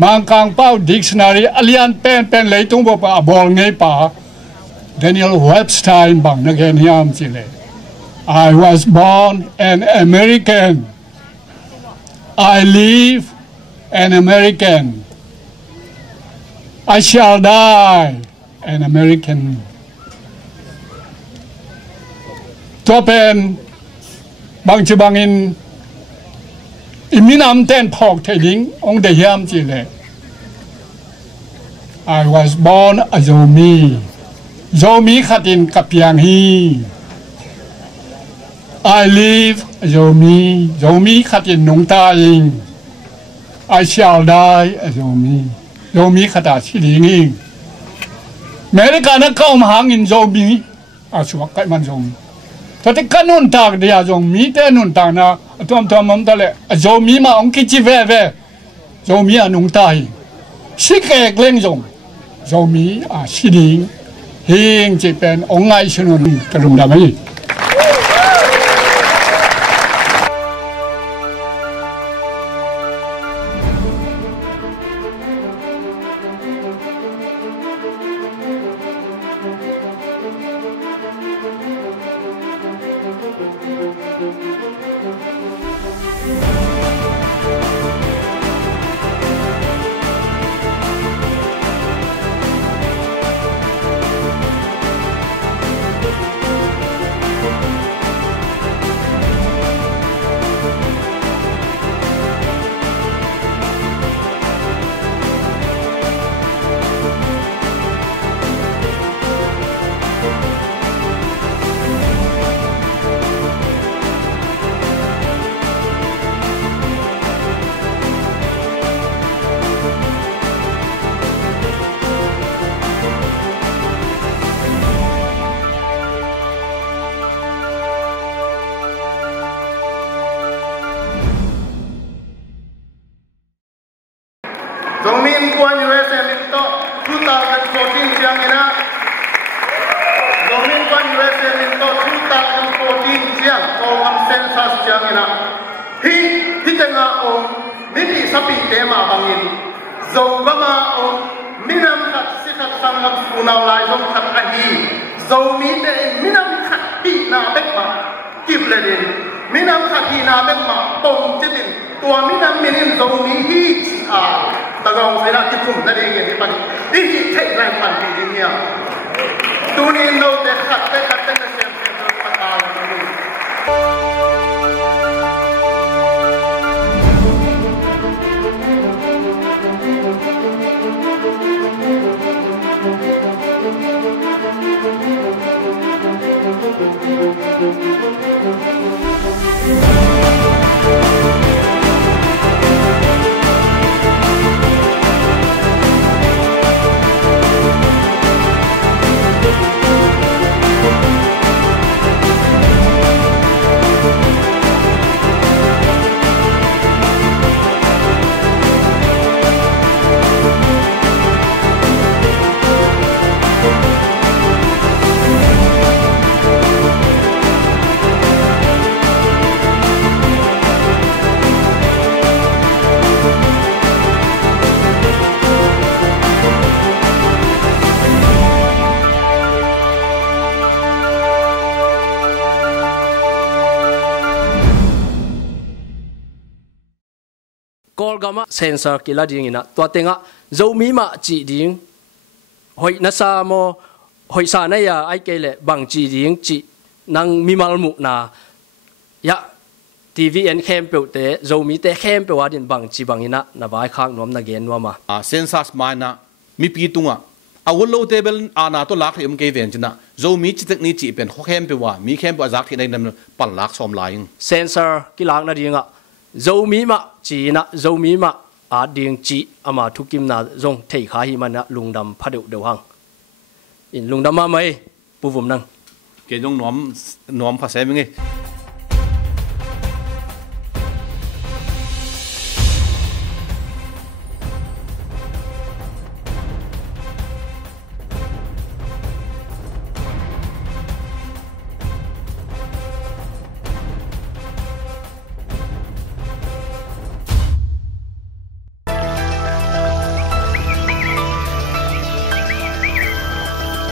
mang kang pau dictionary alian pen lấy tung bộ pa bol ngay pa Daniel Webster bang na gen hiam chile. I was born an American. I live an American. I shall die an American. To pen bang chi bangin Iminam ten pok telling on the yam chile. I was born a Zomi. Zomi khatin kapiang hi. I live Zomi. Zomi khatin nung taing. I shall die a Zomi. Zomi khata siling. America na kaum hangin Zomi. Aswak kay man Zomi. Tapi kanun tak dia Zomi te nun tak na tuam mam tale Zomi ma ong kichi ve Zomi anung tai sikek leng zong Zomi a siling hing chi pen ong ngai sunun kalung da mai Zomi kuan USA minto 2014 siang ina. Zomi kuan USA minto 2014 siang kong census siang ina. Hi tengah om miti sapi tema bangin. Zogama om minam kat sikat sangam sunau lai zong kat ahi. Zomi te minam kat pi na bekma kibledin. Minam kat pi na bekma pom jitin. Tua minam minin Zomi hi tagaw sila tipum na rin yan ipan hindi take lang pan din niya tunin daw te kat na siyempre patawa na rin Gama sensor kila ding ina tua tenga Zomi ma chi ding hoi na sa mo hoi sa na ya ai kele bang chi ding chi nang mimal mu na ya TVN camp te Zomi te camp wa din bang chi bang ina na vai khang nom na gen wa ma census mana mi pi tunga awol lo table ana to lak em ke ven china Zomi chi tek ni chi pen ho camp wa mi camp wa zak thi nei nam pan lak som laing sensor kilang na dinga Zomi ma chi na Zomi ma อาดิงจีอามาทุกิมนาจงเทขาหิมันนะลุงดำพัดเดือหังอินลุงดำมาไหมปูผมนั่งเกยงน้อมภาษาเป็นไง